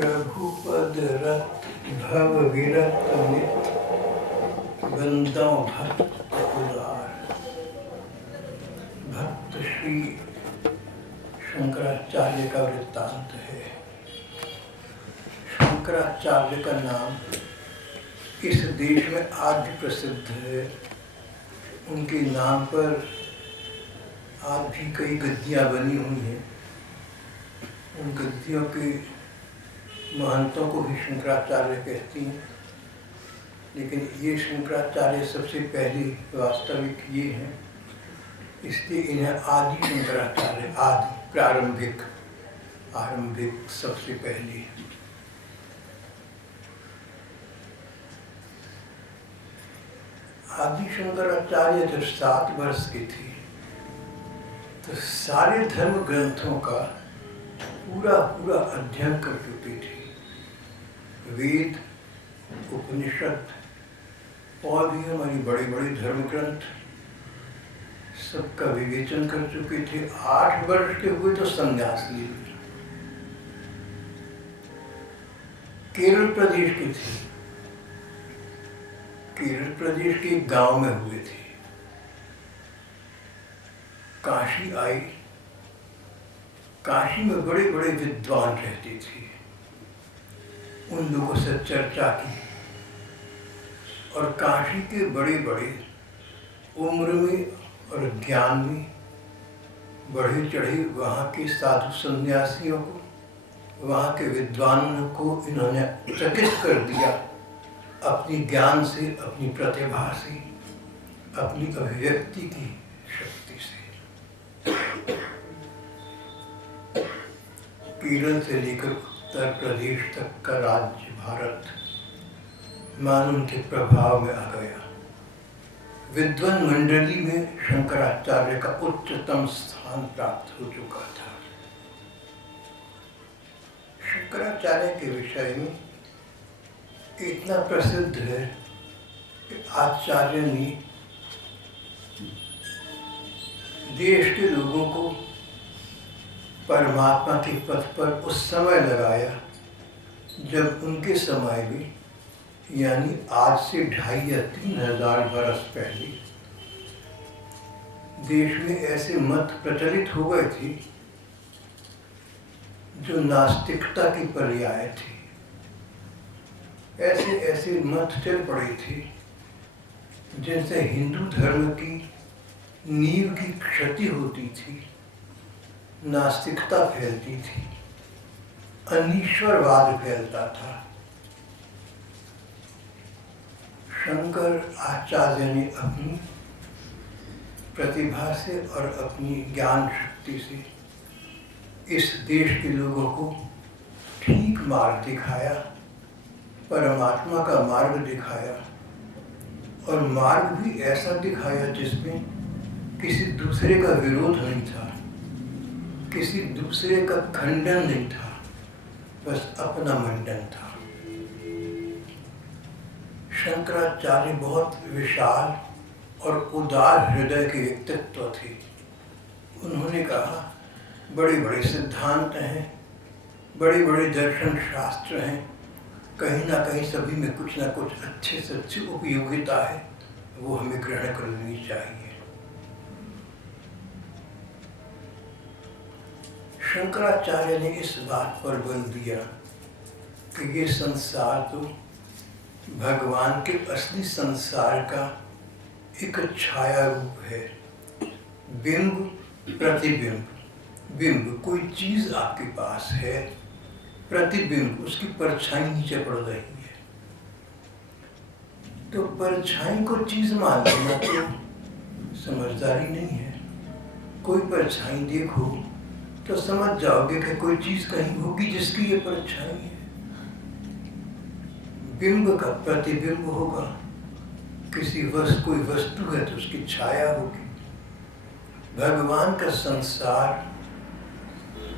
प्रभुपद रत भव विरत नित बंदो भक्त उदार। भक्त श्री शंकराचार्य का वृत्तांत है। शंकराचार्य का नाम इस देश में आदि प्रसिद्ध है। उनके नाम पर आज भी कई गद्दियाँ बनी हुई हैं। उन गद्दियों के महंतों को भी शंकराचार्य कहती हैं, लेकिन ये शंकराचार्य सबसे पहले वास्तविक ये हैं, इसलिए इन्हें आदि शंकराचार्य, आदि आरंभिक सबसे पहले। आदि शंकराचार्य जब 7 वर्ष के थे तो सारे धर्म ग्रंथों का पूरा अध्ययन कर चुके थे। वेद, उपनिषद और भी हमारी बड़े धर्म ग्रंथ सबका विवेचन कर चुके थे। 8 वर्ष के हुए तो संन्यास ले लिया। केरल प्रदेश के थे। केरल प्रदेश के एक गांव में हुए थे। काशी आई। काशी में बड़े विद्वान रहते थे। उन लोगों से चर्चा की और काशी के बड़े उम्र में और ज्ञान में बढ़े चढ़े वहाँ के साधु सन्यासियों को, वहाँ के विद्वानों को इन्होंने चकित कर दिया अपनी ज्ञान से, अपनी प्रतिभा से, अपनी अभिव्यक्ति की शक्ति से। केरल से लेकर उत्तर प्रदेश तक का राज्य भारत मान उनके प्रभाव में आ गया। विद्वान मंडली में शंकराचार्य का उच्चतम स्थान प्राप्त हो चुका था। शंकराचार्य के विषय में इतना प्रसिद्ध है कि आचार्य ने देश के लोगों को परमात्मा के पथ पर उस समय लगाया जब उनके समय में, यानी आज से 2500 या 3000 वर्ष पहले, देश में ऐसे मत प्रचलित हो गए थे जो नास्तिकता की पर्याय थे। ऐसे मत चल पड़े थे जिनसे हिंदू धर्म की नींव की क्षति होती थी, नास्तिकता फैलती थी, अनीश्वरवाद फैलता था। शंकर आचार्य ने अपनी प्रतिभा से और अपनी ज्ञान शक्ति से इस देश के लोगों को ठीक मार्ग दिखाया, परमात्मा का मार्ग दिखाया, और मार्ग भी ऐसा दिखाया जिसमें किसी दूसरे का विरोध नहीं था, किसी दूसरे का खंडन नहीं था, बस अपना मंडन था। शंकराचार्य बहुत विशाल और उदार हृदय के व्यक्तित्व थे। उन्होंने कहा, बड़े सिद्धांत हैं, बड़े दर्शन शास्त्र हैं, कहीं ना कहीं सभी में कुछ ना कुछ अच्छे से अच्छी उपयोगिता है, वो हमें ग्रहण कर लेनी चाहिए। शंकराचार्य ने इस बात पर बल दिया कि ये संसार तो भगवान के असली संसार का एक छाया रूप है। बिंब प्रतिबिंब, बिंब कोई चीज आपके पास है, प्रतिबिंब उसकी परछाई नीचे पड़ रही है, तो परछाई को चीज मान लेना तो समझदारी नहीं है। कोई परछाई देखो तो समझ जाओगे कि कोई चीज कहीं होगी जिसकी ये परछाई है। बिंब का प्रतिबिंब होगा, कोई वस्तु है तो उसकी छाया होगी। भगवान का संसार,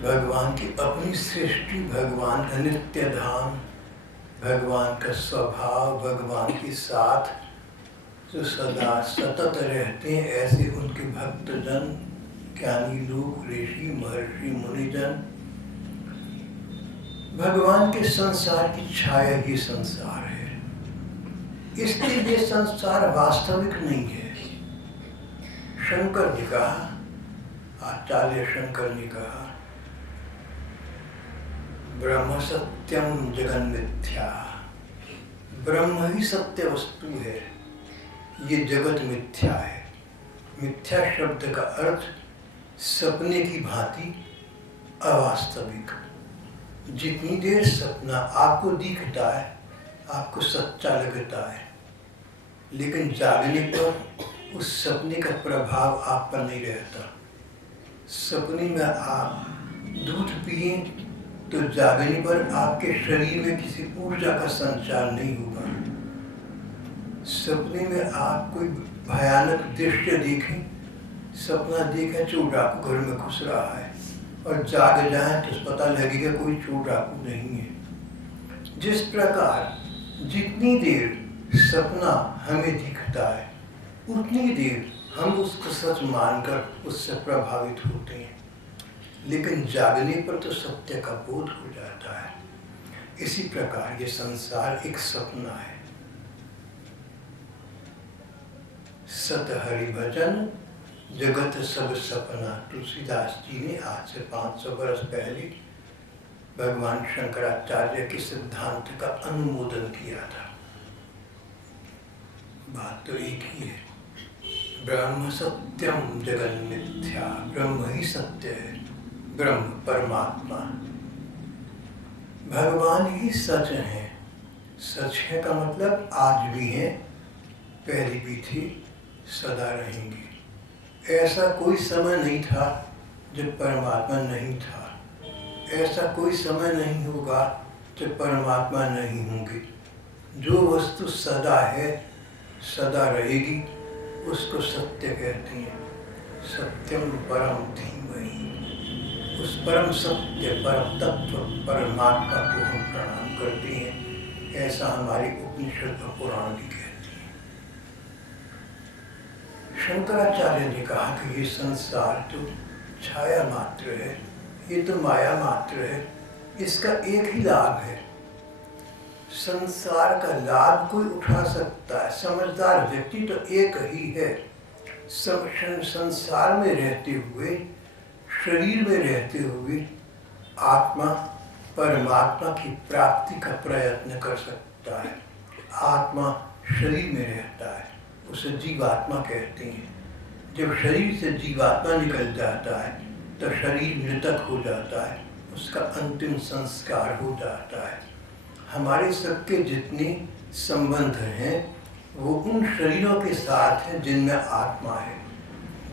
भगवान की अपनी सृष्टि, भगवान का नित्य धाम, भगवान का स्वभाव, भगवान के साथ जो सदा सतत रहते हैं, ऐसे उनके भक्तजन, ज्ञानी लोग, ऋषि, महर्षि, मुनिजन, भगवान के संसार की छाया ही संसार है, इसलिए ये संसार वास्तविक नहीं है। शंकर जी कहा, आचार्य शंकर ने कहा, ब्रह्म सत्यम जगन मिथ्या, ब्रह्म ही सत्य वस्तु है, ये जगत मिथ्या है। मिथ्या शब्द का अर्थ सपने की भांति अवास्तविक। जितनी देर सपना आपको दिखता है, आपको सच्चा लगता है, लेकिन जागने पर उस सपने का प्रभाव आप पर नहीं रहता। सपने में आप दूध पिए तो जागने पर आपके शरीर में किसी ऊर्जा का संचार नहीं होगा। सपने में आप कोई भयानक दृश्य देखें, सपना देखें चोर डाकू घर में घुस रहा है, और जाग जाए तो पता लगेगा कोई चोर डाकू नहीं है। जिस प्रकार जितनी देर सपना हमें दिखता है, उतनी देर हम उसको सच मानकर उससे प्रभावित होते हैं, लेकिन जागने पर तो सत्य का बोध हो जाता है। इसी प्रकार ये संसार एक सपना है। सत हरि भजन जगत सब सपना, तुलसीदास जी ने आज से 500 वर्ष पहले भगवान शंकराचार्य के सिद्धांत का अनुमोदन किया था। बात तो एक ही है, ब्रह्म सत्यम जगन मिथ्या, ब्रह्म ही सत्य है, ब्रह्म परमात्मा, भगवान ही सच है। सच है का मतलब आज भी है, पहले भी थी, सदा रहेंगे। ऐसा कोई समय नहीं था जब परमात्मा नहीं था, ऐसा कोई समय नहीं होगा जब परमात्मा नहीं होंगे। जो वस्तु सदा है, सदा रहेगी, उसको सत्य कहते हैं। सत्यम परम धीमहि, उस परम सत्य परम तत्व परमात्मा को हम प्रणाम करते हैं। ऐसा हमारी उपनिषद और पुराण भी कहते हैं। शंकराचार्य ने कहा कि ये संसार तो छाया मात्र है, ये तो माया मात्र है, इसका एक ही लाभ है। संसार का लाभ कोई उठा सकता है, समझदार व्यक्ति तो एक ही है। संसार में रहते हुए, शरीर में रहते हुए आत्मा परमात्मा की प्राप्ति का प्रयत्न कर सकता है। आत्मा शरीर में रहता है, उसे जीवात्मा कहते हैं। जब शरीर से जीवात्मा निकल जाता है तो शरीर मृतक हो जाता है, उसका अंतिम संस्कार हो जाता है। हमारे सबके जितने संबंध हैं वो उन शरीरों के साथ हैं जिनमें आत्मा है।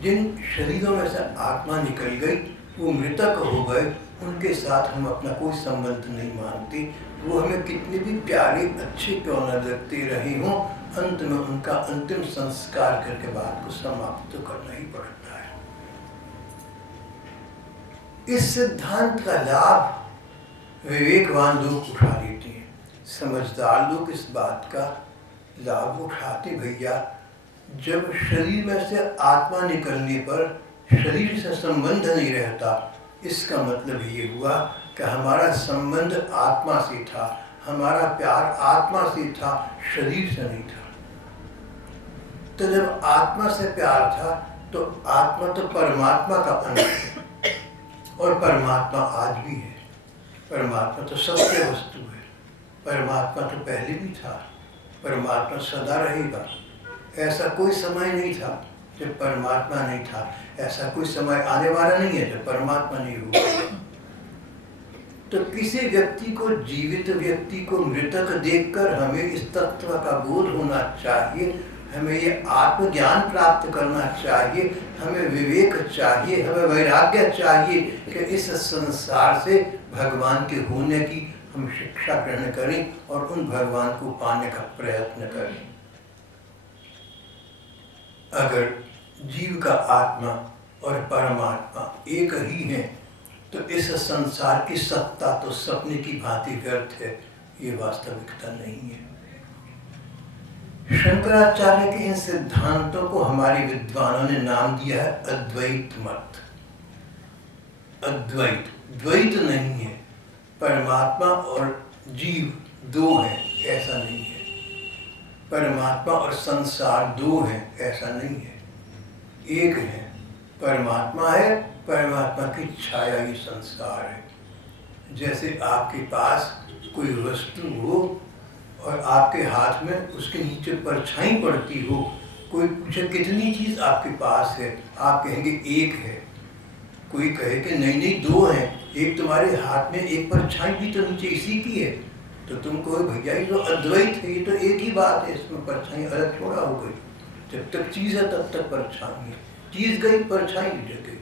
जिन शरीरों में से आत्मा निकल गई, वो मृतक हो गए, उनके साथ हम अपना कोई संबंध नहीं मानते। वो हमें कितने भी प्यारे अच्छे क्यों न लगते रहे हों, अंत में उनका अंतिम संस्कार करके बात को समाप्त तो करना ही पड़ता है। इस सिद्धांत का लाभ विवेकवान लोग उठा लेते हैं, समझदार लोग इस बात का लाभ उठाते। भैया, जब शरीर में से आत्मा निकलने पर शरीर से संबंध नहीं रहता, इसका मतलब ये हुआ कि हमारा संबंध आत्मा से था, हमारा प्यार आत्मा से था, शरीर से नहीं था। तो जब आत्मा से प्यार था तो आत्मा तो परमात्मा का अंश है, और परमात्मा आज भी है। परमात्मा तो सत्य वस्तु है, परमात्मा तो पहले भी था, परमात्मा सदा रहेगा। ऐसा कोई समय नहीं था जब परमात्मा नहीं था, ऐसा कोई समय आने वाला नहीं है जब परमात्मा नहीं होगा। तो किसी व्यक्ति को, जीवित व्यक्ति को मृतक देखकर हमें इस तत्व का बोध होना चाहिए, हमें ये आत्मज्ञान प्राप्त करना चाहिए, हमें विवेक चाहिए, हमें वैराग्य चाहिए कि इस संसार से भगवान के होने की हम शिक्षा ग्रहण करें और उन भगवान को पाने का प्रयत्न करें। अगर जीव का आत्मा और परमात्मा एक ही है तो इस संसार की सत्ता तो सपने की भांति व्यर्थ है, ये वास्तविकता नहीं है। शंकराचार्य के इन सिद्धांतों को हमारे विद्वानों ने नाम दिया है अद्वैत मत। अद्वैत, द्वैत नहीं है, परमात्मा और जीव दो हैं ऐसा नहीं है, परमात्मा और संसार दो हैं ऐसा नहीं है, एक है। परमात्मा है, परमात्मा की छाया ही संसार है। जैसे आपके पास कोई वस्तु हो और आपके हाथ में उसके नीचे परछाई पड़ती हो, कोई पूछे कितनी चीज़ आपके पास है, आप कहेंगे एक है। कोई कहे कि नहीं नहीं दो हैं, एक तुम्हारे हाथ में एक परछाई भी तो नीचे इसी की है, तो तुम कहो भैया ये तो अद्वैत है, ये तो एक ही बात है, इसमें परछाई अलग थोड़ा हो गई। जब तक चीज़ है तब तक परछाई है, चीज़ गई परछाई जग गई।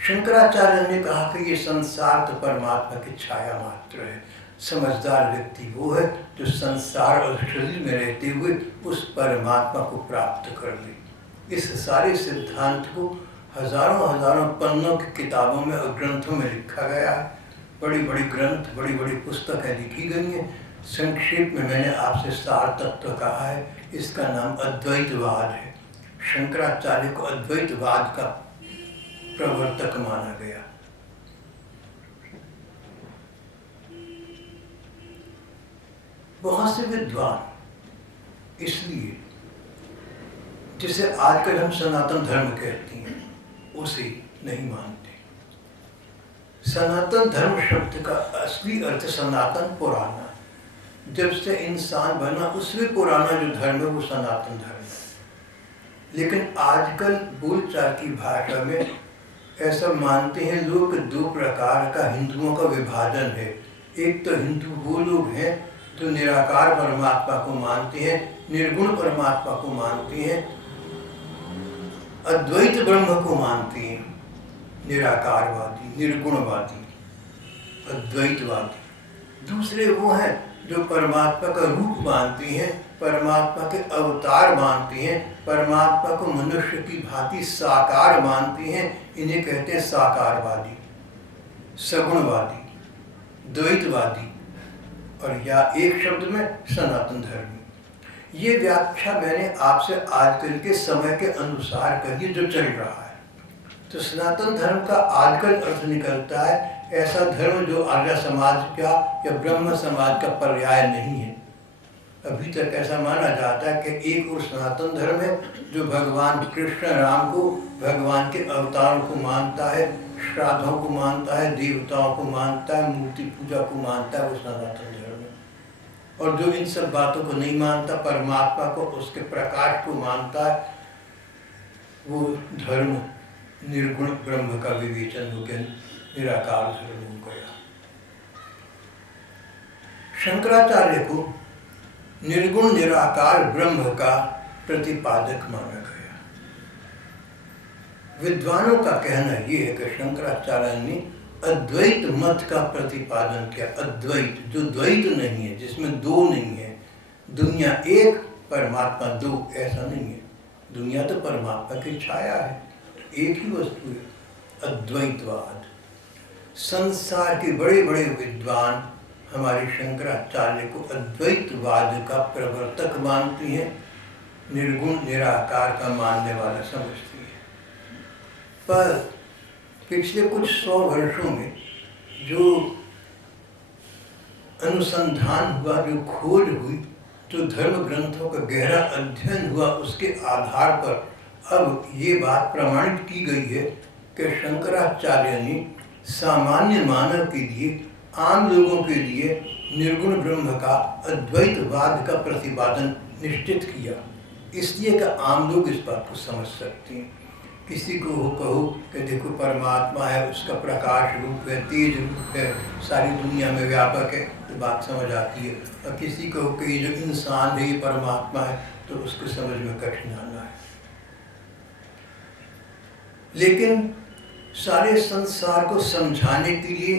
शंकराचार्य ने कहा कि ये संसार तो परमात्मा की छाया मात्र है। समझदार व्यक्ति वो है जो संसार और शरीर में रहते हुए उस परमात्मा को प्राप्त कर ले। इस सारे सिद्धांत को हजारों हजारों पन्नों की किताबों में और ग्रंथों में लिखा गया है। बड़ी बड़ी ग्रंथ, बड़ी बड़ी पुस्तकें लिखी गई हैं। संक्षेप में मैंने आपसे सार तत्व कहा है, इसका नाम अद्वैतवाद है। शंकराचार्य को अद्वैतवाद का प्रवर्तक माना गया। बहुत से विद्वान इसलिए जिसे आजकल हम सनातन धर्म कहते हैं उसे नहीं मानते। सनातन धर्म शब्द का असली अर्थ सनातन पुराना, जब से इंसान बना उससे पुराना जो धर्म है वो सनातन धर्म है। लेकिन आजकल बोलचाल की भाषा में ऐसा मानते हैं लोग कि दो प्रकार का हिंदुओं का विभाजन है। एक तो हिंदू वो लोग हैं जो निराकार परमात्मा को मानते हैं, निर्गुण परमात्मा को मानते हैं, अद्वैत ब्रह्म को मानते हैं, निराकारवादी, निर्गुणवादी, अद्वैतवादी। दूसरे वो हैं जो परमात्मा का रूप मानते हैं, परमात्मा के अवतार मानते हैं, परमात्मा को मनुष्य की भांति साकार मानते हैं। इन्हें कहते हैं साकारवादी, सगुणवादी, द्वैतवादी, और या एक शब्द में सनातन धर्मी। ये व्याख्या मैंने आपसे आजकल के समय के अनुसार कही जो चल रहा है। तो सनातन धर्म का आजकल अर्थ निकलता है ऐसा धर्म जो आर्य समाज का या ब्रह्म समाज का पर्याय नहीं है। अभी तक ऐसा माना जाता है कि एक और सनातन धर्म है जो भगवान कृष्ण राम को, भगवान के अवतारों को मानता है, श्राद्धों को मानता है, देवताओं को मानता है, मूर्ति पूजा को मानता है, वो सनातन धर्म है। और जो इन सब बातों को नहीं मानता, परमात्मा को, उसके प्रकाश को मानता है, वो धर्म निर्गुण ब्रह्म का विवेचन हो गया, निराकार धर्म हो गया। शंकराचार्य को निर्गुण निराकार ब्रह्म का प्रतिपादक माना गया। विद्वानों का कहना यह है कि शंकराचार्य ने अद्वैत मत का प्रतिपादन किया। अद्वैत जो द्वैत नहीं है, जिसमें दो नहीं है, दुनिया एक परमात्मा दो, ऐसा नहीं है। दुनिया तो परमात्मा की छाया है, एक ही वस्तु है। अद्वैतवाद। संसार के बड़े बड़े विद्वान हमारे शंकराचार्य को अद्वैतवाद का प्रवर्तक मानते हैं, निर्गुण निराकार का मानने वाला समझते हैं। पर पिछले कुछ 100 वर्षों में जो अनुसंधान हुआ, जो खोज हुई, जो धर्म ग्रंथों का गहरा अध्ययन हुआ, उसके आधार पर अब ये बात प्रमाणित की गई है कि शंकराचार्य ने सामान्य मानव के लिए, आम लोगों के लिए निर्गुण ब्रह्म का, अद्वैतवाद का प्रतिपादन निश्चित किया। इसलिए कि आम लोग इस बात को समझ सकते हैं। किसी को हो कहो कि देखो परमात्मा है, उसका प्रकाश रूप है, तेज रूप है, सारी दुनिया में व्यापक है, तो बात समझ आती है। और किसी को हो कि ये जो इंसान है ये परमात्मा है, तो उसको समझ में कठिन आना है। लेकिन सारे संसार को समझाने के लिए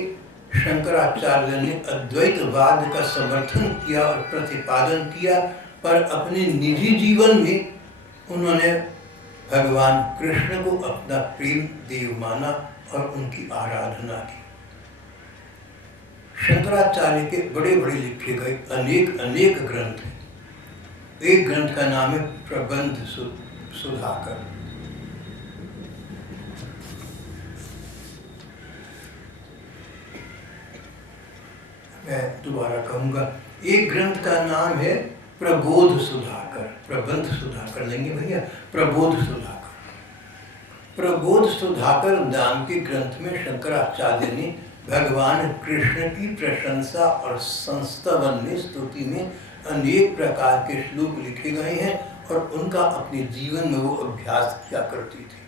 शंकराचार्य ने अद्वैतवाद का समर्थन किया और प्रतिपादन किया, पर अपने निजी जीवन में उन्होंने भगवान कृष्ण को अपना प्रेम देव माना और उनकी आराधना की। शंकराचार्य के बड़े बड़े लिखे गए अनेक ग्रंथ हैं। एक ग्रंथ का नाम है प्रबंध सुधाकर। मैं दोबारा कहूँगा। एक ग्रंथ का नाम है प्रबोध सुधाकर, प्रबंध सुधाकर लेंगे भैया, प्रबोध सुधाकर। प्रबोध सुधाकर नाम के ग्रंथ में शंकराचार्य ने भगवान कृष्ण की प्रशंसा और संस्तवन में, स्तुति में अनेक प्रकार के श्लोक लिखे गए हैं और उनका अपने जीवन में वो अभ्यास किया करती थी।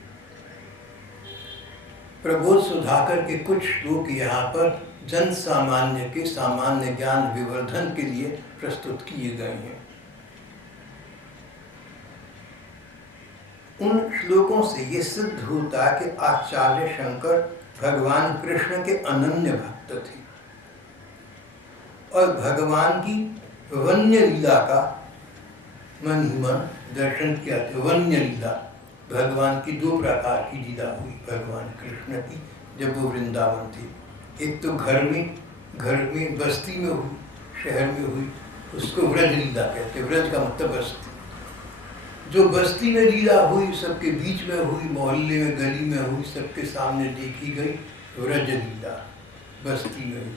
प्रबोध सुधाकर के कुछ श्लोक यहाँ पर जन सामान्य के सामान्य ज्ञान विवर्धन के लिए प्रस्तुत किए गए हैं। उन श्लोकों से ये सिद्ध होता है कि आचार्य शंकर भगवान कृष्ण के अनन्य भक्त थे और भगवान की वन्य लीला का मन ही मन दर्शन किया था। वन्य लीला, भगवान की दो प्रकार की लीला हुई भगवान कृष्ण की जब वो वृंदावन थे। एक तो घर में बस्ती में हुई, शहर में हुई, उसको व्रज लीला कहते हैं। व्रज का मतलब बस्ती। जो बस्ती में लीला हुई, सबके बीच में हुई, मोहल्ले में, गली में हुई, सबके सामने देखी गई, व्रज लीला बस्ती में हुई।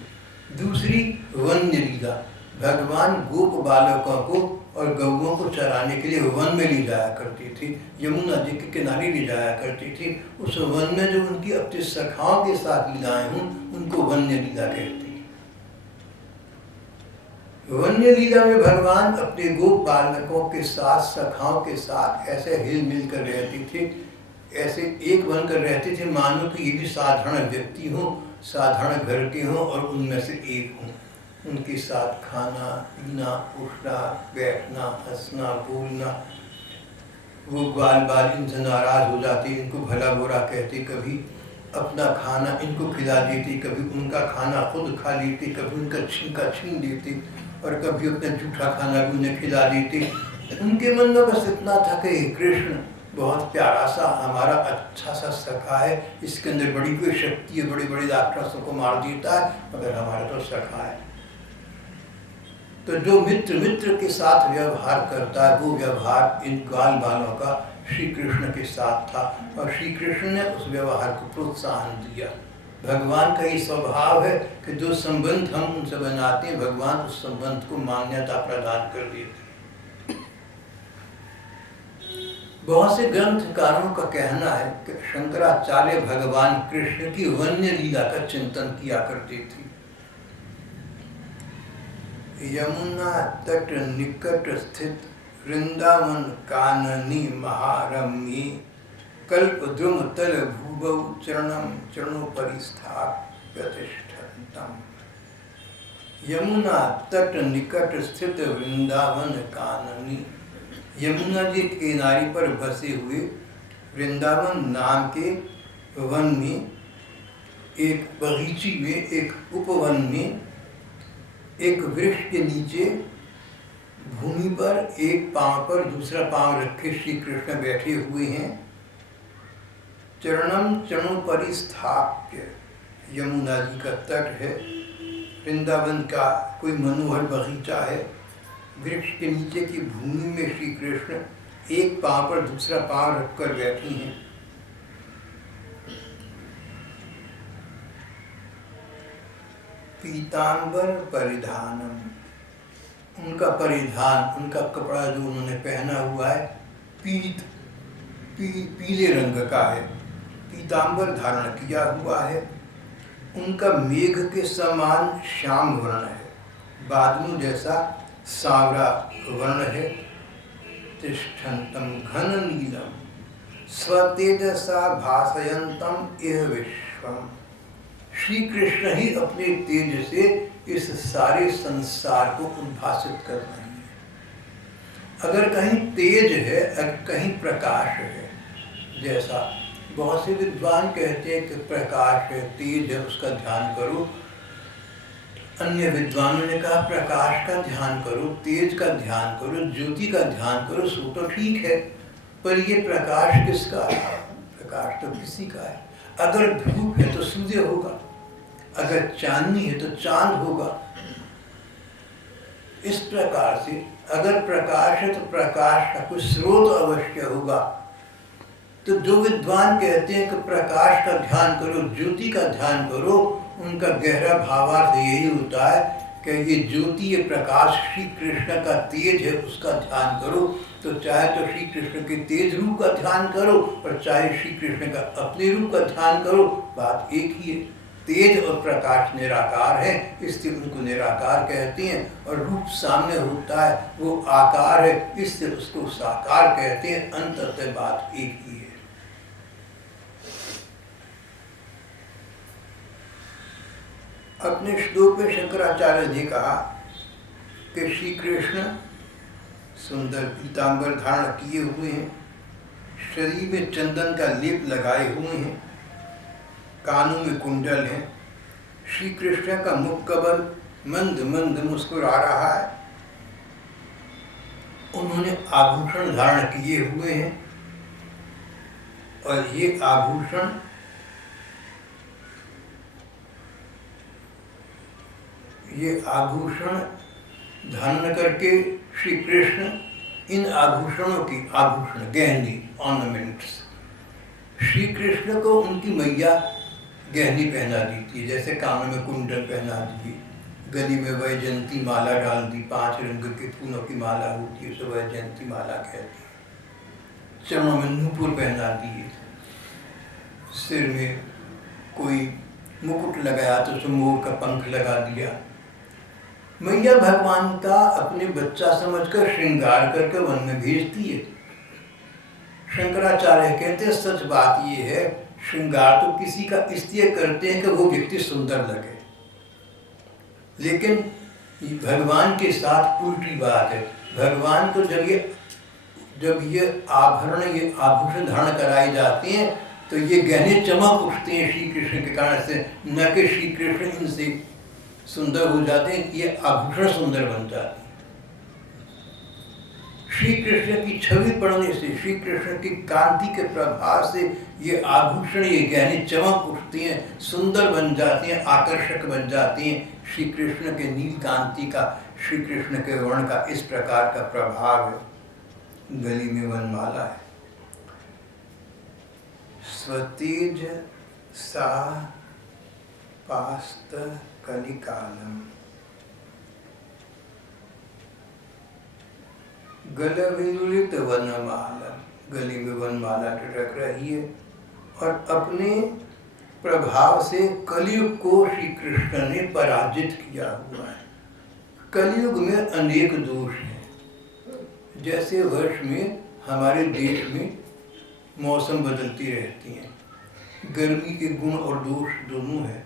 दूसरी वन्य लीला, भगवान गोप बालकों को और गौओं को चराने के लिए वन में ले जाया करती थी, यमुना जी के किनारे ले जाया करती थी। उस वन में जो उनकी अपनी सखाओं के साथ लीलाएं हों, उनको वन्य लीला कहती। वन्य लीला में भगवान अपने गोप बालकों के साथ, सखाओं के साथ ऐसे हिल मिल कर रहती थी, ऐसे एक बनकर रहते थे मानो कि ये भी साधारण व्यक्ति हों, साधारण घर के हों और उनमें से एक हों। उनके साथ खाना पीना, उठना बैठना, हंसना बोलना। वो ग्वाल बाल इनसे नाराज हो जाते, इनको भला बुरा कहते, कभी अपना खाना इनको खिला देते, कभी उनका खाना खुद खा लेते, कभी उनका छींका छीन देते और कभी अपना जूठा खाना भी उन्हें खिला देते। उनके मन में बस इतना था कि कृष्ण बहुत प्यारा सा हमारा अच्छा सा सखा है, इसके अंदर बड़ी कोई शक्ति है, बड़े बड़े राक्षसों को मार देता है, मगर हमारा तो सखा है। तो जो मित्र के साथ व्यवहार करता है, वो व्यवहार इन ग्वाल बालों का श्री कृष्ण के साथ था और श्री कृष्ण ने उस व्यवहार को प्रोत्साहन दिया। भगवान का ये स्वभाव है कि जो संबंध हम उनसे बनाते हैं, भगवान उस संबंध को मान्यता प्रदान कर देते। बहुत से ग्रंथकारों का कहना है कि शंकराचार्य भगवान कृष्ण की वन्य लीला का चिंतन किया करते थे। यमुना तट निकट स्थित वृंदावन काननी महारम्ये, कल्पद्रुम तल भूभौ चरणोपरि स्थाप्य तिष्ठन्तम्। यमुना तट निकट स्थित वृंदावन काननी, यमुना जी के किनारे पर बसे हुए वृंदावन नाम के वन में, एक बगीची में, एक उपवन में, एक वृक्ष के नीचे भूमि पर एक पांव पर दूसरा पांव रखे श्री कृष्ण बैठे हुए हैं। चरणोपरि स्थाप्य, यमुना जी का तट है, वृंदावन का कोई मनोहर बगीचा है, वृक्ष के नीचे की भूमि में श्री कृष्ण एक पांव पर दूसरा पांव रखकर बैठी हैं। पीतांबर परिधानम, उनका परिधान, उनका कपड़ा जो उन्होंने पहना हुआ है पीले रंग का है, पीतांबर धारण किया हुआ है। उनका मेघ के समान श्याम वर्ण है, बादलों जैसा सांवरा वर्ण है। तिष्ठन्तम घन नीलम स्वतेजसा भासयन्तम इह विश्वम, श्री कृष्ण ही अपने तेज से इस सारे संसार को उद्भासित कर रहे हैं। अगर कहीं तेज है, अगर कहीं प्रकाश है, जैसा बहुत से विद्वान कहते हैं कि प्रकाश है, तेज है, उसका ध्यान करो। अन्य विद्वानों ने कहा प्रकाश का ध्यान करो, तेज का ध्यान करो, ज्योति का ध्यान करो, सो तो ठीक है, पर ये प्रकाश किसका है? प्रकाश तो किसी का है। अगर धूप है तो सूर्य होगा, अगर चांदनी है तो चांद होगा। इस प्रकार से अगर प्रकाश है तो प्रकाश का कोई स्रोत अवश्य होगा। तो जो विद्वान कहते हैं कि प्रकाश का ध्यान करो, ज्योति का ध्यान करो, उनका गहरा भावार्थ यही होता है कि ये ज्योति, ये प्रकाश श्री कृष्ण का तेज है, उसका ध्यान करो। तो चाहे तो श्री कृष्ण के तेज रूप का ध्यान करो और चाहे श्री कृष्ण का अपने रूप का ध्यान करो, बात एक ही है। तेज और प्रकाश निराकार है, इससे उनको निराकार कहते हैं। और रूप सामने होता है वो आकार है, इससे उसको साकार कहते हैं। अंततः बात एक ही है। अपने श्लोक में शंकराचार्य ने कहा कि श्री कृष्ण सुंदर पीतांबर धारण किए हुए हैं, शरीर में चंदन का लेप लगाए हुए हैं, कानों में कुंडल हैं। श्री कृष्ण का मुख कमल मंद मंद मुस्कुरा रहा है। उन्होंने आभूषण धारण किए हुए हैं और ये आभूषण धारण करके श्री कृष्ण इन आभूषणों की गहनी ऑर्नामेंट्स, श्री कृष्ण को उनकी मैया गहनी पहना देती है। जैसे कानों में कुंडल पहना दिए, गली में वैजयंती माला डाल दी, 5 रंग के फूलों की माला होती है, उसे वैजयंती माला कहती है। चरणों में नूपुर पहना दिए, सिर में कोई मुकुट लगाया तो उसे मोर का पंख लगा दिया। मैया भगवान का अपने बच्चा समझकर श्रृंगार करके वन में भेजती है। शंकराचार्य कहते हैं सच बात ये है, श्रृंगार तो किसी का इसलिए करते हैं कि वो व्यक्ति सुंदर लगे, लेकिन भगवान के साथ उल्टी बात है। भगवान को जब ये आभूषण धारण कराए जाते हैं तो ये गहने चमक उठते हैं श्री कृष्ण के कारण से, न कि श्री कृष्ण इनसे सुंदर हो जाते हैं, ये आभूषण सुंदर बन जाते हैं। श्री कृष्ण की छवि पड़ने से, श्री कृष्ण की कांति के प्रभाव से ये आभूषण, ये गहने चमक उठते हैं, सुंदर बन जाते हैं, आकर्षक बन जाते हैं। श्री कृष्ण के नील कांति का, श्री कृष्ण के वर्ण का इस प्रकार का प्रभाव है। गली में वनमाला है। स्वतेज सा पास्त कलिकालम, गलविलुलित वनमाला, गली में वनमाला टटक रही है और अपने प्रभाव से कलयुग को श्री कृष्ण ने पराजित किया हुआ है। कलयुग में अनेक दोष हैं। जैसे वर्ष में हमारे देश में मौसम बदलती रहती हैं, गर्मी के गुण और दोष दोनों हैं,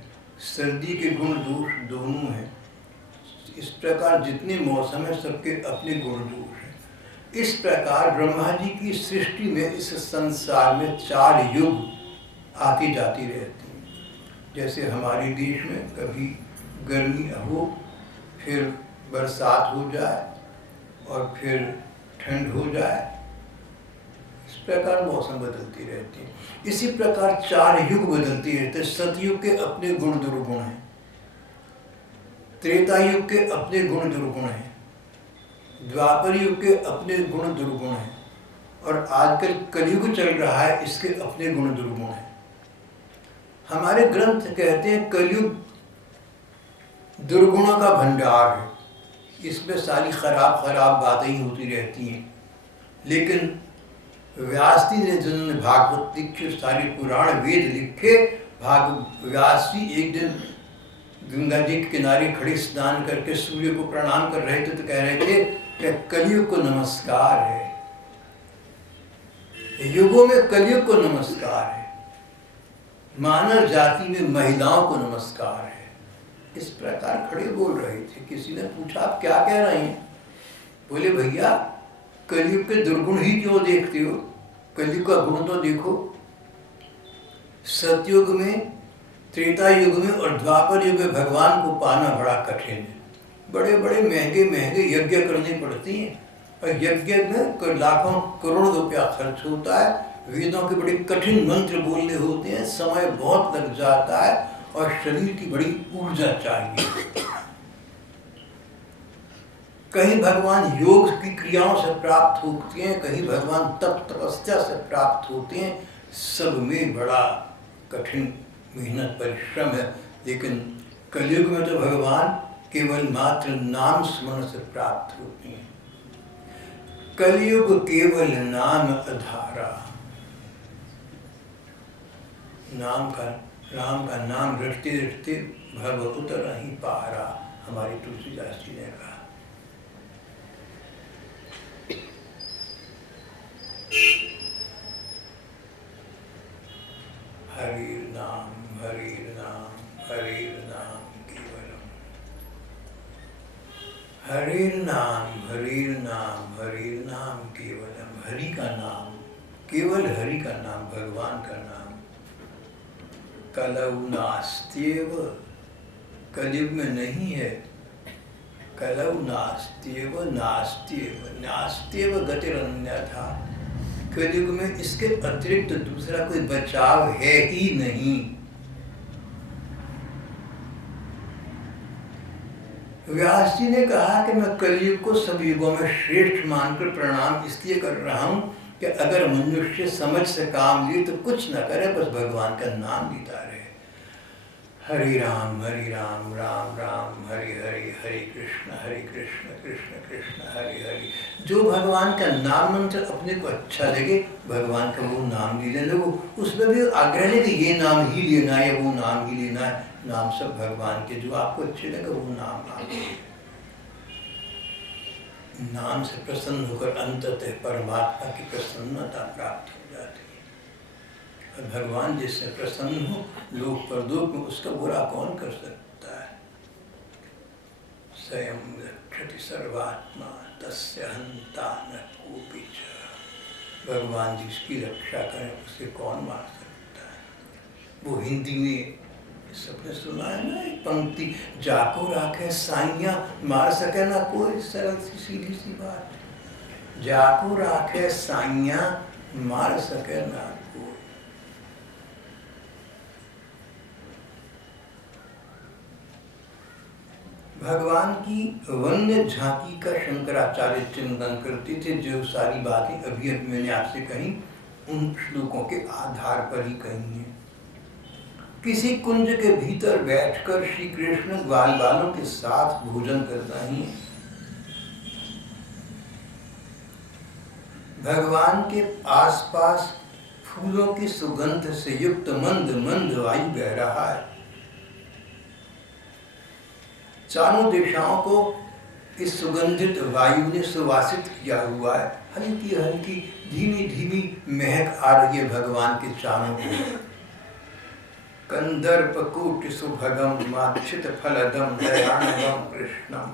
सर्दी के गुण दोष दोनों हैं। इस प्रकार जितने मौसम है सबके अपने गुण दोष हैं। इस प्रकार ब्रह्मा जी की सृष्टि में इस संसार में 4 युग आती जाती रहती हैं। जैसे हमारे देश में कभी गर्मी हो, फिर बरसात हो जाए और फिर ठंड हो जाए, इस प्रकार मौसम बदलती रहती है। इसी प्रकार 4 युग बदलती रहते। सतयुग के अपने गुण दुर्गुण हैं, त्रेता युग के अपने गुण दुर्गुण हैं, द्वापर युग के अपने गुण दुर्गुण हैं, और आजकल कलयुग चल रहा है, इसके अपने गुण दुर्गुण हैं। हमारे ग्रंथ कहते हैं कलयुग दुर्गुणों का भंडार है, इसमें सारी खराब बातें ही होती रहती हैं। लेकिन व्यास जी ने, जिन्होंने भागवत लिखे, सारे पुराण वेद लिखे, व्यास जी एक दिन गंगा जी के किनारे खड़े स्नान करके सूर्य को प्रणाम कर रहे थे तो कह रहे थे कि कलयुग को नमस्कार है, युगों में कलयुग को नमस्कार है, मानव जाति में महिलाओं को नमस्कार है। इस प्रकार खड़े बोल रहे थे। किसी ने पूछा आप क्या कह रहे हैं? बोले भैया कलयुग के दुर्गुण ही क्यों देखते हो, कलयुग का गुण तो देखो। सतयुग में, त्रेता युग में और द्वापर युग में भगवान को पाना बड़ा कठिन है। बड़े बड़े महंगे यज्ञ करने पड़ती हैं और यज्ञ में लाखों करोड़ों रुपया खर्च होता है, वेदों के बड़े कठिन मंत्र बोलने होते हैं, समय बहुत लग जाता है और शरीर की बड़ी ऊर्जा चाहिए। कहीं भगवान योग की क्रियाओं से प्राप्त होते हैं, कहीं भगवान तप तपस्या से प्राप्त होते हैं। सब में बड़ा कठिन मेहनत परिश्रम है। लेकिन कलयुग में तो भगवान केवल मात्र नाम स्मरण से प्राप्त होती हैं। कलयुग केवल नाम आधारा, राम का नाम रटते रटते भव उतर ही पारा, हमारे तुलसीदास जी ने कहा। हरिर नाम हरिर नाम हरिर नाम केवलम, हरिर नाम हरिर नाम हरिर नाम केवलम। हरि का नाम, केवल हरि का नाम, भगवान का नाम। कलौ नास्त्येव, कलयुग में नहीं है। कलौ नास्त्येव नास्त्येव नास्त्येव गतिरन्यथा, कलयुग में इसके अतिरिक्त दूसरा कोई बचाव है ही नहीं। व्यास जी ने कहा कि मैं कलयुग को सब युगों में श्रेष्ठ मानकर प्रणाम इसलिए कर रहा हूं कि अगर मनुष्य समझ से काम लिए तो कुछ न करे, बस भगवान का नाम लेता रहे। हरि राम राम राम हरि हरि, हरि कृष्ण कृष्ण कृष्ण हरि हरि। जो भगवान का नाम मंत्र अपने को अच्छा लगे, भगवान का वो नाम ले लेना। वो उसमें भी आग्रह नहीं कि ये नाम ही लेना है, वो नाम ही लेना है। नाम सब भगवान के, जो आपको अच्छे लगे वो नाम आप। नाम से प्रसन्न होकर अंततः परमात्मा की प्रसन्नता प्राप्त हो जाती है। और भगवान जिससे प्रसन्न हो, लोक परलोक में उसका बुरा कौन कर सकता है। स्वयं रक्षति सर्वात्मा तस्य हंता न कोपि च। भगवान जिसकी रक्षा करें उसे कौन मार सकता है। वो हिंदी में सबने सुना है ना एक पंक्ति, जाको राखे साइया मार सके ना कोई। सरल सी सीधी सी बात, जाको राखे साइया मार सके ना कोई। भगवान की वन्य झांकी का शंकराचार्य चिंतन करते थे। जो सारी बातें अभी अभी मैंने आपसे कही, उन श्लोकों के आधार पर ही कही है। किसी कुंज के भीतर बैठकर श्री कृष्ण ग्वाल बालों के साथ भोजन करना ही है। भगवान के आसपास फूलों की सुगंध से युक्त मंद मंद वायु बह रहा है। चारों दिशाओं को इस सुगंधित वायु ने सुवासित किया हुआ है। हल्की हल्की धीमी धीमी महक आ रही है भगवान के चारों को। कंदर्पकूट सुभगम माक्षित फलदम दयानवम कृष्णम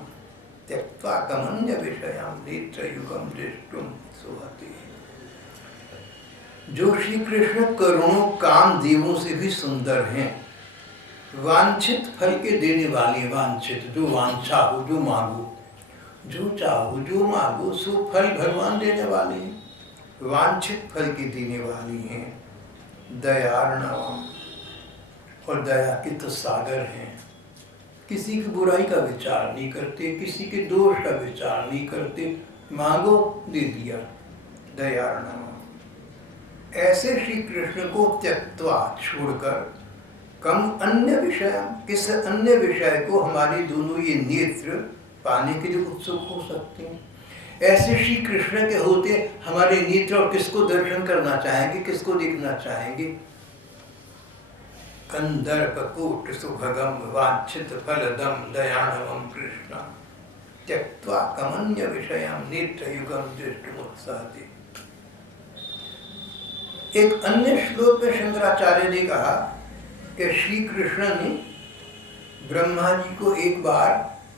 त्यक्त्वा कमन्य विषयम नेत्रयुगम दृष्टुम सुहते। जो श्री कृष्ण करोड़ों काम देवों से भी सुंदर हैं, वांछित फल के देने वाले, वांछित जो वांछा हो, जो मांगो, जो चाहो, जो मांगो सो फल भगवान देने वाले हैं। वांछित फल के देने वाली हैं। दयार्णवम, और दया के तो सागर हैं। किसी की बुराई का विचार नहीं करते, किसी के दोष का विचार नहीं करते। मांगो दे दिया, दयार्णव। ऐसे श्री कृष्ण को त्यक्त्वा छोड़कर, कम अन्य विषय, किस अन्य विषय को हमारे दोनों ये नेत्र पाने के लिए उत्सुक हो सकते हैं। ऐसे श्री कृष्ण के होते हमारे नेत्र और किसको दर्शन करना चाहेंगे, किसको देखना चाहेंगे। कंदर्पकूट सुभगम वांछित फलदम दयानवम कृष्ण त्यक्त्वा कमन्य विषयम नेत्रयुगम दृष्टुमुत्साहते। एक अन्य श्लोक में शंकराचार्य ने कहा कि श्री कृष्ण ने ब्रह्मा जी को एक बार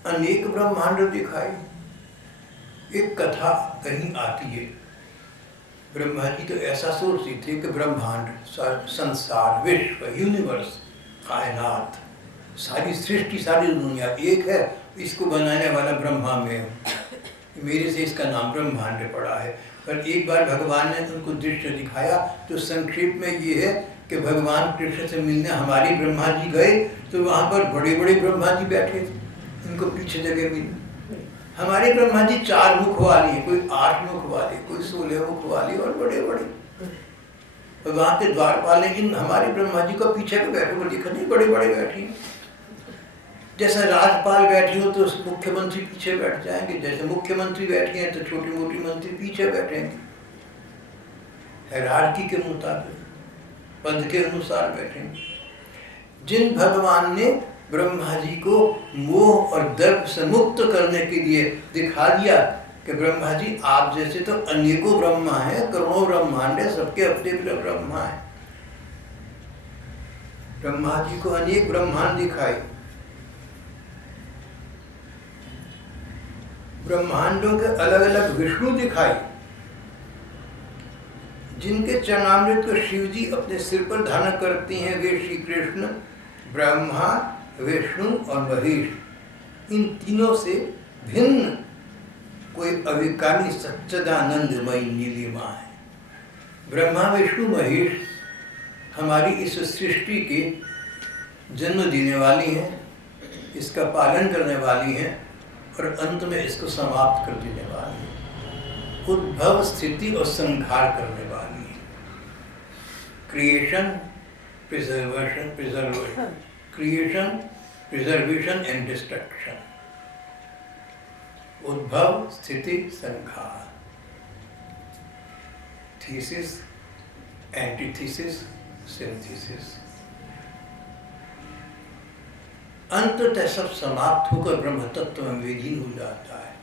अनेक ब्रह्मांड दिखाई। एक कथा कहीं आती है, ब्रह्मा जी तो ऐसा सोचते थे कि ब्रह्मांड, संसार, विश्व, यूनिवर्स, कायनात, सारी सृष्टि, सारी दुनिया एक है। इसको बनाने वाला ब्रह्मा में हूँ, मेरे से इसका नाम ब्रह्मांड पड़ा है। पर एक बार भगवान ने उनको दृश्य दिखाया। तो संक्षेप में ये है कि भगवान कृष्ण से मिलने हमारे ब्रह्मा जी गए तो वहाँ पर बड़े बड़े ब्रह्मा जी बैठे थे, उनको पीछे जगह मिली। हमारे ब्रह्मा जी 4 मुख वाली है, कोई 8 मुख वाले, कोई 16 मुख वाली, और बड़े बड़े। और वहाँ के द्वारपाल इन हमारे ब्रह्मा जी को पीछे को बैठे, वो देखा नहीं बड़े बड़े बैठे। जैसे राज्यपाल बैठी हो तो मुख्यमंत्री पीछे बैठ जाएंगे, जैसे मुख्यमंत्री बैठे हैं तो छोटी मोटी मंत्री पीछे बैठेंगे, हायरार्की के मुताबिक, पद के अनुसार बैठेंगे। जिन भगवान ने ब्रह्मा जी को मोह और दर्प से मुक्त करने के लिए दिखा दिया कि ब्रह्मा जी आप जैसे तो अनेकों ब्रह्मा हैं, करोड़ों ब्रह्मांड है, सबके अपने अपने ब्रह्मा है। ब्रह्मा जी को अनेक ब्रह्मांड दिखाए, ब्रह्मांडों के अलग अलग विष्णु दिखाई, जिनके चरणामृत को शिव जी अपने सिर पर धारण करते हैं वे श्री कृष्ण ब्रह्मा विष्णु और महेश। इन तीनों से भिन्न कोई अविकारी सच्चिदानंदमयी नीलिमा है। ब्रह्मा विष्णु महेश हमारी इस सृष्टि के जन्म देने वाली हैं, इसका पालन करने वाली हैं और अंत में इसको समाप्त कर देने वाली है, उद्भव स्थिति और संहार करने वाली है। क्रिएशन प्रिजर्वेशन एंड डिस्ट्रक्शन, उद्भव स्थिति संहार, थीसिस एंटीथीसिस सिंथेसिस। अंततः सब समाप्त होकर ब्रह्म तत्व में विलीन हो जाता है।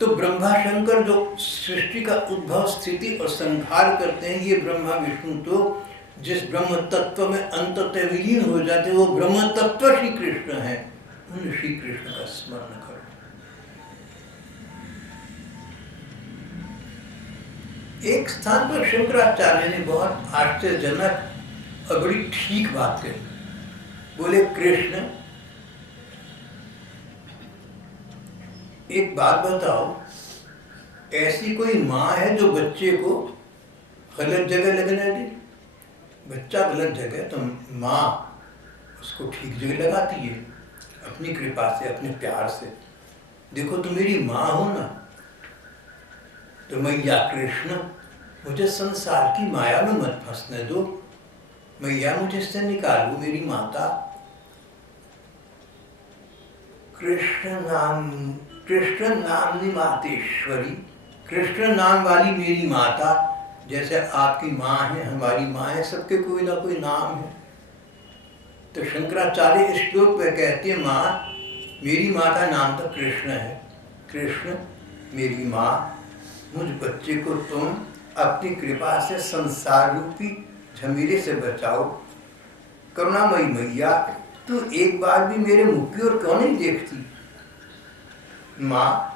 तो ब्रह्मा शंकर जो सृष्टि का उद्भव स्थिति और संहार करते हैं, ये ब्रह्मा विष्णु तो जिस ब्रह्म तत्व में अंततः विलीन हो जाते हैं वो ब्रह्म तत्व श्री कृष्ण है। उन श्री कृष्ण का स्मरण करो। एक स्थान पर शंकराचार्य ने बहुत आश्चर्यजनक और बड़ी ठीक बात कही। बोले कृष्ण एक बात बताओ, ऐसी कोई माँ है जो बच्चे को गलत जगह लगने दे? बच्चा गलत जगह तो माँ उसको ठीक जगह लगाती है अपनी कृपा से, अपने प्यार से। देखो तुम मेरी माँ हो ना, तो मैया कृष्ण मुझे संसार की माया में मत फंसने दो, मैया मुझे इससे निकालो मेरी माता। कृष्ण नामनी मातेश्वरी, कृष्ण नाम वाली मेरी माता, जैसे आपकी माँ है, हमारी माँ है, सबके कोई ना कोई नाम है। तो शंकराचार्य इस श्लोक में कहते हैं माँ मेरी माँ का नाम तो कृष्ण है। कृष्ण मेरी माँ, मुझ बच्चे को तुम अपनी कृपा से संसार रूपी झमेले से बचाओ। करुणामयी मैया तू एक बार भी मेरे मुख की ओर क्यों नहीं देखती? माँ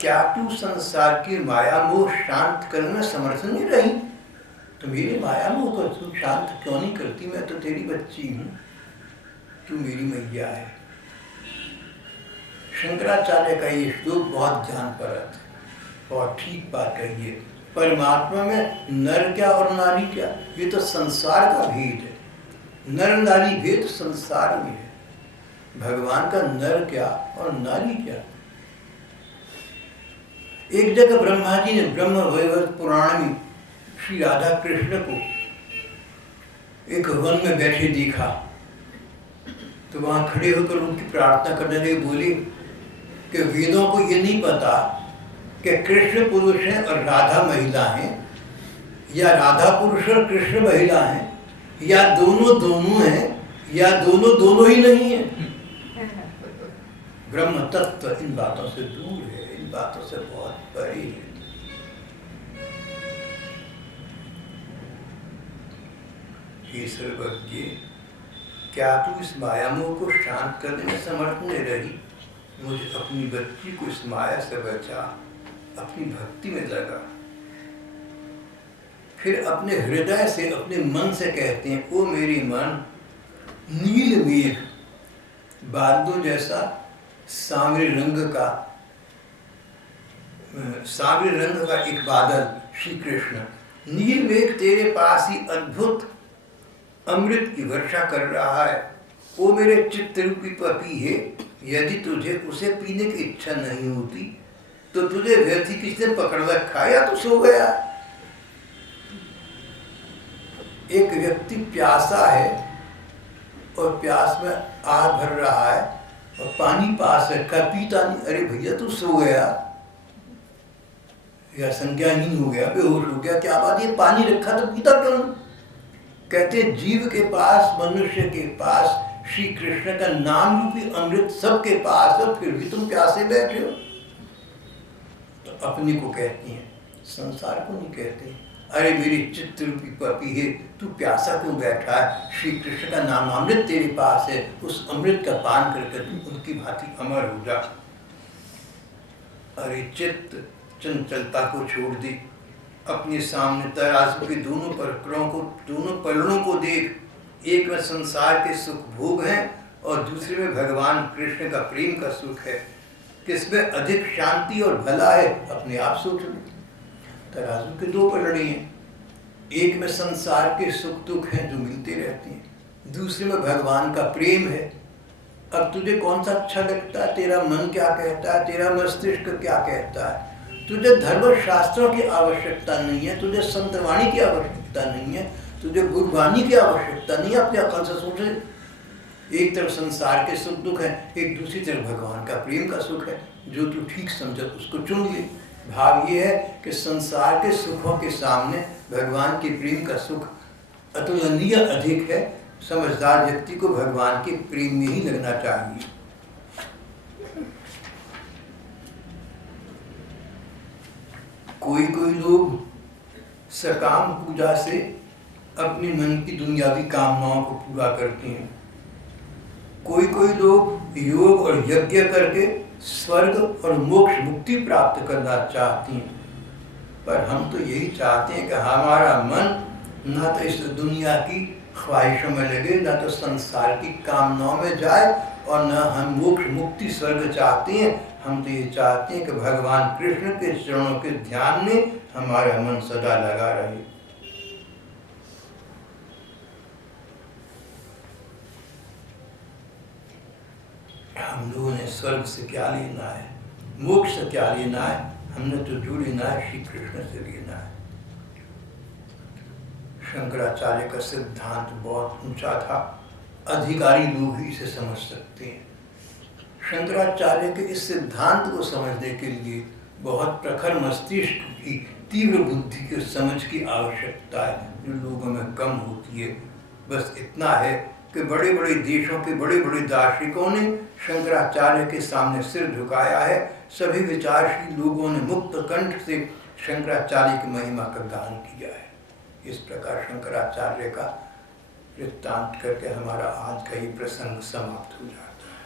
क्या तू संसार की माया मोह शांत करने में समर्थ नहीं रही? तो मेरी माया मोह को तू शांत क्यों नहीं करती? मैं तो तेरी बच्ची हूँ, तू मेरी मैया है। शंकराचार्य का ये श्लोक बहुत ज्ञानपरक है, बहुत ठीक बात कही है। परमात्मा में नर क्या और नारी क्या, ये तो संसार का भेद है। नर नारी भेद संसार में है, भगवान का नर क्या और नारी क्या। एक जगह ब्रह्मा जी ने ब्रह्म वैवर्त पुराण में श्री राधा कृष्ण को एक वन में बैठे देखा, तो वहां खड़े होकर उनकी प्रार्थना करने लगे। बोले कि वेदों को ये नहीं पता कि कृष्ण पुरुष है और राधा महिला है, या राधा पुरुष और कृष्ण महिला है, या दोनों दोनों हैं, या दोनों दोनों ही नहीं है। ब्रह्म तत्व इन बातों से दूर है, इन बातों से बहुत परे है। हे सर्वज्ञ, क्या तू इस माया मोह को शांत करने में समर्थ नहीं रही? मुझे अपनी बच्ची को इस माया से बचा, अपनी भक्ति में लगा। फिर अपने हृदय से, अपने मन से कहते हैं, ओ मेरी मन, नील मेघ बादलों जैसा सांवरे रंग का एक बादल श्री कृष्ण, नील मेघ तेरे पास ही अद्भुत अमृत की वर्षा कर रहा है। ओ मेरे चित्त रूपी पपी है, यदि तुझे उसे पीने की इच्छा नहीं होती तो तुझे व्यर्थी किसने पकड़ रखा, या तो सो गया। एक व्यक्ति प्यासा है और प्यास में आग भर रहा है, और पानी पास रखा, पीता नहीं। अरे भैया तू सो गया या संज्ञाहीन हो गया, बेहोश हो गया, क्या बात, ये पानी रखा तो पीता क्यों नहीं? कहते जीव के पास, मनुष्य के पास श्री कृष्ण का नाम रूपी अमृत सबके पास है, फिर भी तुम प्यासे बैठे हो। तो अपने को कहती हैं, संसार को नहीं कहते। अरे मेरी चित्त रूपी पपी है, तू प्यासा क्यों बैठा है? श्री कृष्ण का नाम अमृत तेरे पास है, उस अमृत का पान करके तू उनकी भांति अमर हो जा। अरे चित्त चंचलता को छोड़ दे, अपने सामने तराजू के दोनों परकड़ों को, दोनों पलड़ों को देख। एक में संसार के सुख भोग हैं और दूसरे में भगवान कृष्ण का प्रेम का सुख है। किसमें अधिक शांति और भला है, अपने आप सोच लो। तराजू के दो पलड़े हैं, एक में संसार के सुख दुख हैं जो मिलते रहते हैं, दूसरे में भगवान का प्रेम है। अब तुझे कौन सा अच्छा लगता है? तेरा मन क्या कहता है, तेरा मस्तिष्क क्या कहता है? तुझे धर्म शास्त्रों की आवश्यकता नहीं है, तुझे संतवाणी की आवश्यकता नहीं है, तुझे गुरबानी की आवश्यकता नहीं है। अपने अकल से सोचे, एक तरफ संसार के सुख दुख है, एक दूसरी तरफ भगवान का प्रेम का सुख है। जो तू ठीक समझे उसको चुन ले। भाव ये है कि संसार के सुखों के सामने भगवान के प्रेम का सुख अतुलनीय अधिक है। समझदार व्यक्ति को भगवान के प्रेम में ही लगना चाहिए। कोई कोई लोग सकाम पूजा से अपने मन की दुनियावी कामनाओं को पूरा करते हैं। कोई कोई लोग योग और यज्ञ करके स्वर्ग और मोक्ष मुक्ति प्राप्त करना चाहते हैं। पर हम तो यही चाहते हैं कि हमारा मन ना तो इस दुनिया की ख्वाहिशों में लगे, ना तो संसार की कामनाओं में जाए, और न हम मोक्ष मुक्ति स्वर्ग चाहते हैं। हम तो ये चाहते हैं कि भगवान कृष्ण के चरणों के ध्यान में हमारा मन सदा लगा रहे। हम लोगों ने स्वर्ग से क्या लेना है, मोक्ष से क्या लेना है? हमने तो जो लेना है श्री कृष्ण से लेना है। शंकराचार्य का सिद्धांत बहुत ऊंचा था, अधिकारी लोग ही इसे समझ सकते हैं। शंकराचार्य के इस सिद्धांत को समझने के लिए बहुत प्रखर मस्तिष्क की, तीव्र बुद्धि की समझ की आवश्यकता है, जो लोगों में कम होती है। बस इतना है कि बड़े बड़े देशों के बड़े बड़े दार्शनिकों ने शंकराचार्य के सामने सिर झुकाया है। सभी विचारशील लोगों ने मुक्त कंठ से शंकराचार्य की महिमा का गान किया है। इस प्रकार शंकराचार्य का वृत्तांत करके हमारा आज का ये प्रसंग समाप्त हो जाता है।